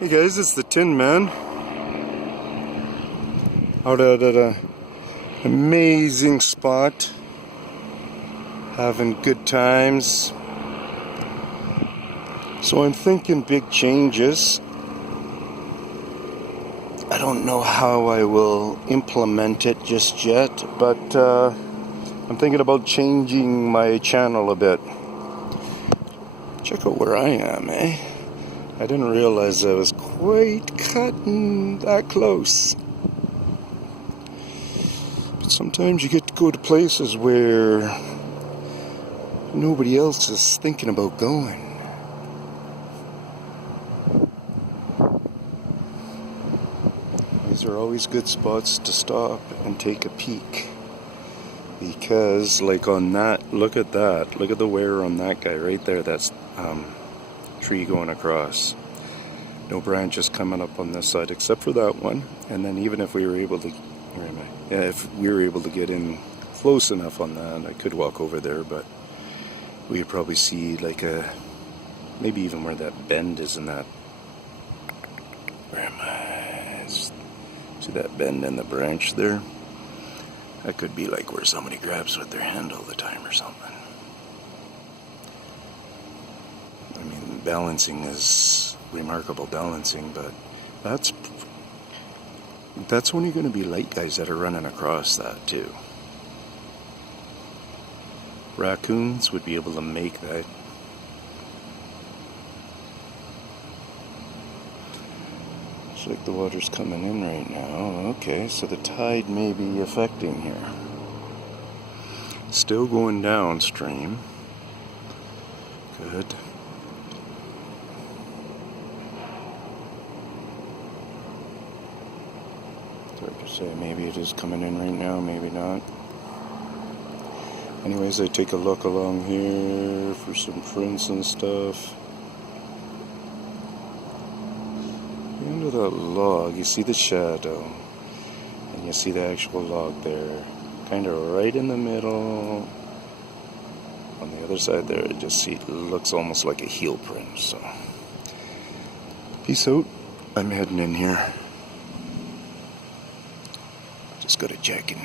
Hey guys, it's the Tinman out at an amazing spot, having good times. So I'm thinking big changes. I don't know how I will implement it just yet, but I'm thinking about changing my channel a bit. Check out where I am, eh? I didn't realize I was quite cutting that close. But sometimes you get to go to places where nobody else is thinking about going. These are always good spots to stop and take a peek. Because, like on that, look at the wear on that guy right there. That's tree going across. No branches coming up on this side except for that one. And then even if we were able to, where am I? Yeah, if we were able to get in close enough on that, I could walk over there, but we could probably see like maybe even where that bend is in that. Where am I? See that bend in the branch there? That could be like where somebody grabs with their hand all the time or something. I mean, balancing is remarkable balancing, but that's only going to be light guys that are running across that too. Raccoons would be able to make that. Looks like the water's coming in right now. Okay, so the tide may be affecting here. Still going downstream. Good. Hard to say, maybe it is coming in right now, maybe not. Anyways, I take a look along here for some prints and stuff. Into that log, you see the shadow, and you see the actual log there, kind of right in the middle. On the other side there, it just looks almost like a heel print. So, peace out. I'm heading in here. Just gotta check and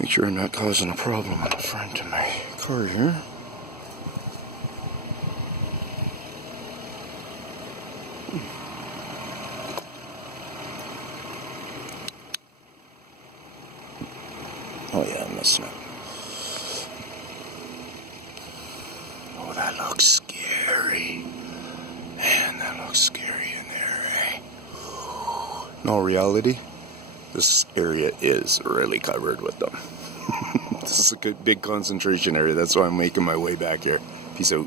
make sure I'm not causing a problem on the front of my car here. Oh yeah, I'm missing it. Oh, that looks scary. Man, that looks scary in there, eh? No, reality, this area is really covered with them. This is a good, big concentration area. That's why I'm making my way back here. Peace out.